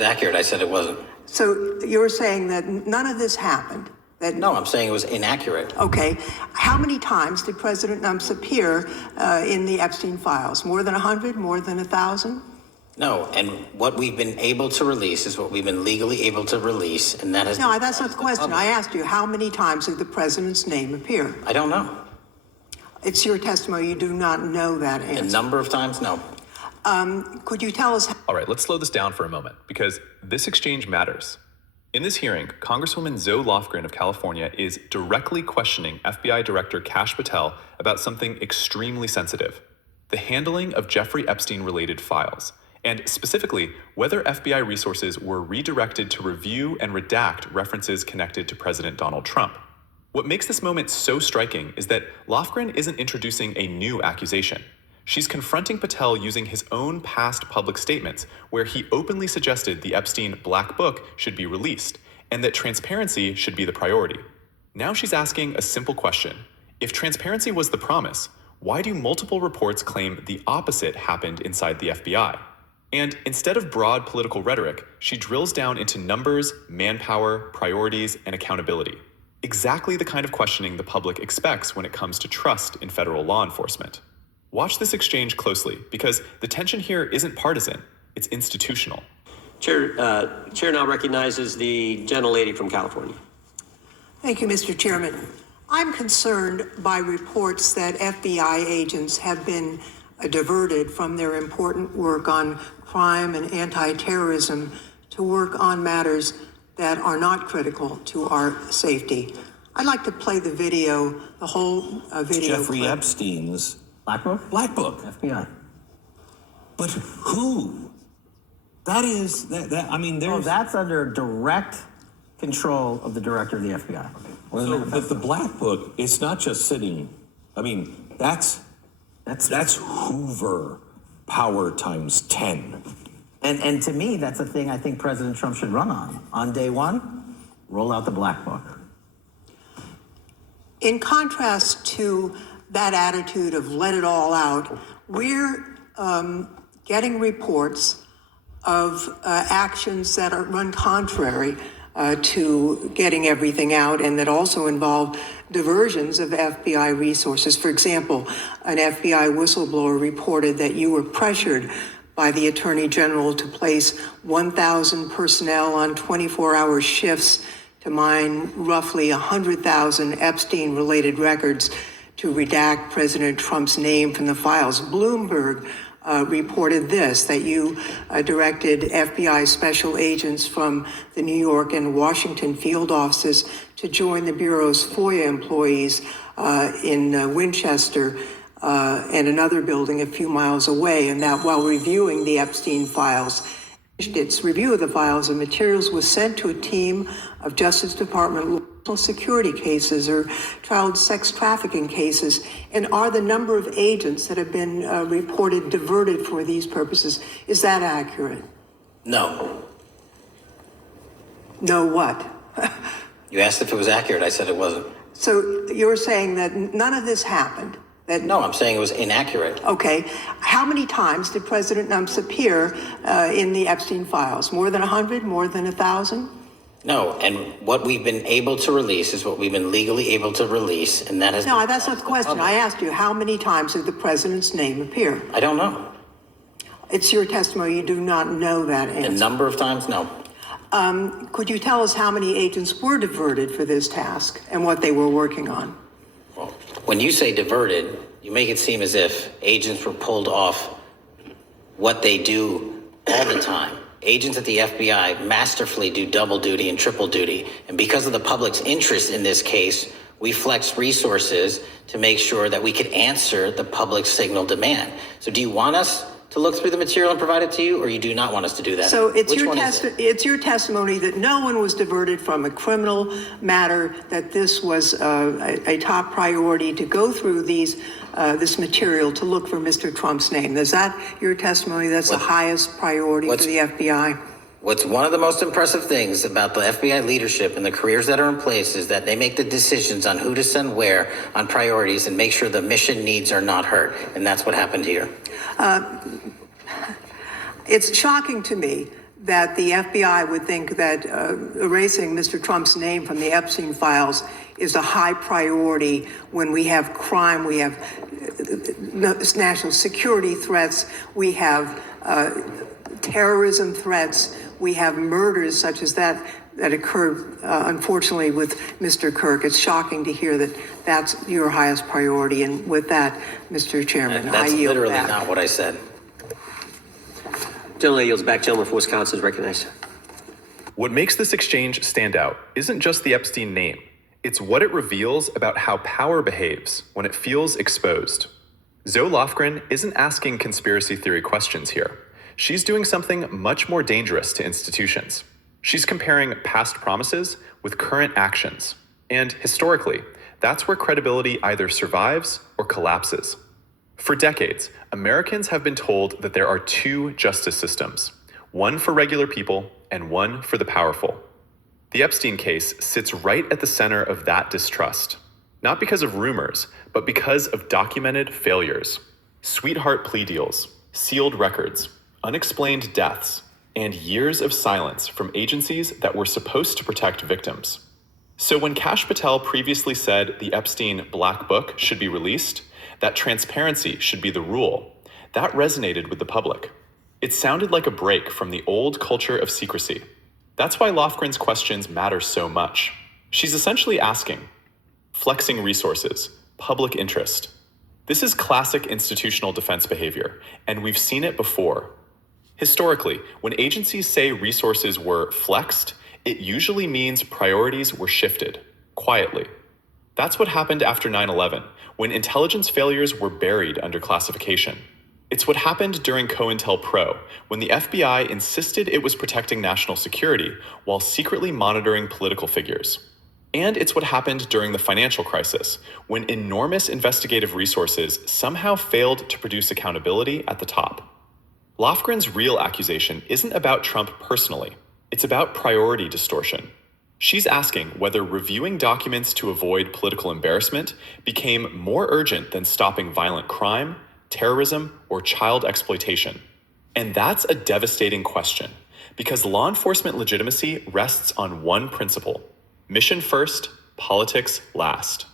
Accurate. I said it wasn't. So you're saying that none of this happened? No, I'm saying it was inaccurate. Okay. How many times did President Nymps appear in the Epstein files? More than 100? More than 1,000? No, and what we've been able to release is what we've been legally able to release, and that is... No, that's not the question. I asked you, how many times did the president's name appear? I don't know. It's your testimony. You do not know that answer. A number of times? No. Could you tell us... All right, let's slow this down for a moment, because this exchange matters. In this hearing, Congresswoman Zoe Lofgren of California is directly questioning FBI Director Kash Patel about something extremely sensitive: the handling of Jeffrey Epstein-related files, and specifically, whether FBI resources were redirected to review and redact references connected to President Donald Trump. What makes this moment so striking is that Lofgren isn't introducing a new accusation. She's confronting Patel using his own past public statements, where he openly suggested the Epstein Black Book should be released, and that transparency should be the priority. Now she's asking a simple question. If transparency was the promise, why do multiple reports claim the opposite happened inside the FBI? And instead of broad political rhetoric, she drills down into numbers, manpower, priorities, and accountability. Exactly the kind of questioning the public expects when it comes to trust in federal law enforcement. Watch this exchange closely, because the tension here isn't partisan, it's institutional. Chair now recognizes the gentlelady from California. Thank you, Mr. Chairman. I'm concerned by reports that FBI agents have been diverted from their important work on crime and anti-terrorism to work on matters that are not critical to our safety. I'd like to play the video, the whole video. Jeffrey Epstein's Black Book? Black Book. FBI. But who? That is, I mean, there's... Oh, that's under direct control of the director of the FBI. But the Black Book, it's not just sitting, I mean, that's Hoover power times 10. And to me, that's a thing I think President Trump should run on. On day one, roll out the Black Book. In contrast to that attitude of let it all out, we're getting reports of actions that run contrary to getting everything out, and that also involve diversions of FBI resources. For example, an FBI whistleblower reported that you were pressured by the Attorney General to place 1,000 personnel on 24-hour shifts to mine roughly 100,000 Epstein-related records to redact President Trump's name from the files. Bloomberg reported this, that you directed FBI special agents from the New York and Washington field offices to join the Bureau's FOIA employees in Winchester and another building a few miles away, and that while reviewing the Epstein files, its review of the files and materials was sent to a team of Justice Department security cases or child sex trafficking cases. And are the number of agents that have been reported diverted for these purposes, is that accurate? No. No what? You asked if it was accurate. I said it wasn't. So you're saying that none of this happened? No, I'm saying it was inaccurate. Okay. How many times did President Nymps appear in the Epstein files? More than 100? More than 1,000? No, and what we've been able to release is what we've been legally able to release, and that has... No, that's not the question. I asked you, how many times did the president's name appear? I don't know. It's your testimony. You do not know that answer. A number of times? No. Could you tell us how many agents were diverted for this task and what they were working on? Well, when you say diverted, you make it seem as if agents were pulled off what they do all the time. Agents at the FBI masterfully do double duty and triple duty. And because of the public's interest in this case, we flexed resources to make sure that we could answer the public's signal demand. So do you want us to look through the material and provide it to you, or you do not want us to do that? So it's your testimony that no one was diverted from a criminal matter, that this was a top priority to go through this material to look for Mr. Trump's name. Is that your testimony? That's the highest priority for the FBI? What's one of the most impressive things about the FBI leadership and the careers that are in place is that they make the decisions on who to send where on priorities and make sure the mission needs are not hurt. And that's what happened here. It's shocking to me that the FBI would think that erasing Mr. Trump's name from the Epstein files is a high priority when we have crime, we have national security threats, we have terrorism threats, we have murders such as that occurred, unfortunately, with Mr. Kirk. It's shocking to hear that that's your highest priority. And with that, Mr. Chairman, I That's yield literally back. not what I said. Gentlelady yields back. Gentleman from Wisconsin is recognized. What makes this exchange stand out isn't just the Epstein name, it's what it reveals about how power behaves when it feels exposed. Zoe Lofgren isn't asking conspiracy theory questions here. She's doing something much more dangerous to institutions. She's comparing past promises with current actions. And historically, that's where credibility either survives or collapses. For decades, Americans have been told that there are two justice systems, one for regular people and one for the powerful. The Epstein case sits right at the center of that distrust, not because of rumors, but because of documented failures. Sweetheart plea deals, sealed records, unexplained deaths, and years of silence from agencies that were supposed to protect victims. So when Kash Patel previously said the Epstein Black Book should be released, that transparency should be the rule, that resonated with the public. It sounded like a break from the old culture of secrecy. That's why Lofgren's questions matter so much. She's essentially asking, flexing resources, public interest. This is classic institutional defense behavior, and we've seen it before. Historically, when agencies say resources were flexed, it usually means priorities were shifted, quietly. That's what happened after 9/11, when intelligence failures were buried under classification. It's what happened during COINTELPRO, when the FBI insisted it was protecting national security while secretly monitoring political figures. And it's what happened during the financial crisis, when enormous investigative resources somehow failed to produce accountability at the top. Lofgren's real accusation isn't about Trump personally. It's about priority distortion. She's asking whether reviewing documents to avoid political embarrassment became more urgent than stopping violent crime, terrorism, or child exploitation. And that's a devastating question, because law enforcement legitimacy rests on one principle: mission first, politics last.